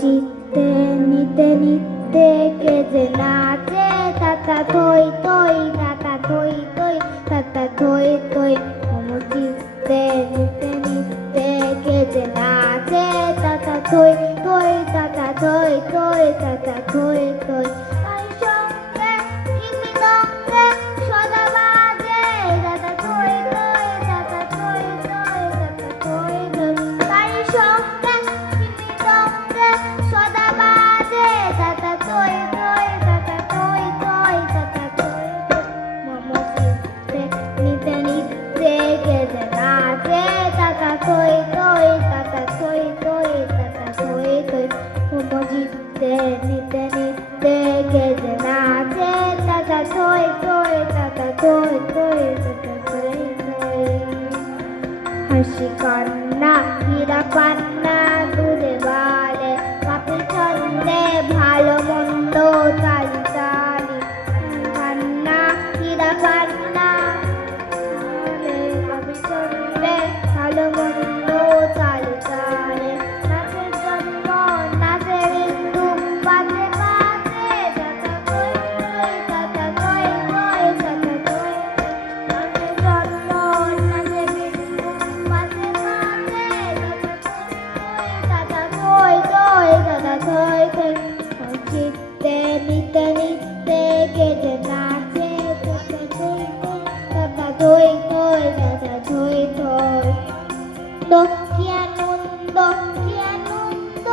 চিত্তে নিতে নিতে কে যে নাচে তাতা থই থই তাতা থই থই তাতা থই থই মম চিত্তে নিতে নিতে কে যে নাচে তাতা থই থই তাতা থই থই তাতা থই থই তার সঙ্গে মৃদঙ্গে সদা বাজে তাতা থই থই তাতা থই থই তাতা থই থই তার সঙ্গে মৃদঙ্গে সদা বাজে তাতা থই থই তাতা থই থই তাতা থই থই মম চিত্তে নিতে নিতে কে যে নাচে তাতা থই থই তাতা থই থই তাতা থই থই মম চিত্তে নিতে নিতে কে যে নাচে তাতা থই থই তাতা থই থই তাতা থই থই হাসি কান্না হীরা পান্না দুধে বালে পাপি ছন্দে ভালো মন্দ তালি তালি কান্না হীরা পান্না পাপি ছন্দে ভালো মন্দ তালি তালি নাচের জন্ম নাচের হিন্দু বাজে বাজে তাতা থই থই তাতা থই থই তাতা থই নাচের জন্ম নাচের হিন্দু বাজে বাজে তাতা থই থই তাতা থই থই চিত্তে নিতে নিতে কে যে নাচে তাতা থই থই তাতা থই থই তাতা থই থই তো কি আনন্দ কি আনন্দ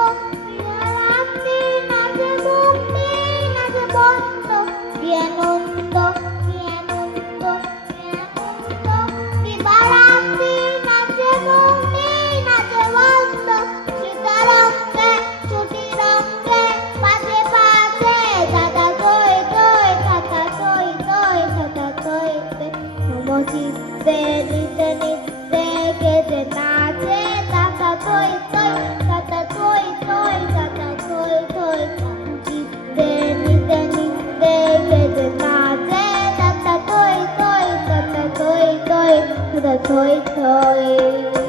রাত্রি নাচে মুক্তি নাচে বন্ধ কি আনন্দ কি আনন্দ কি আনন্দ দিবারাত্রি নাচে মুক্তি নাচে বন্ধ সীতারঙ্গে ছুটি রঙ্গে পাশে পাশে দাদা থই থই তাতা থই থই তাতা থই থই মম চিত্তে নিতে নিতে কে যে নাচে তাতা থই থই তাতা থই থই তাতা থই থই চিত্তে নিতে নিতে কে যে নাচে তাতা থই থই তাতা থই থই তাতা থই থই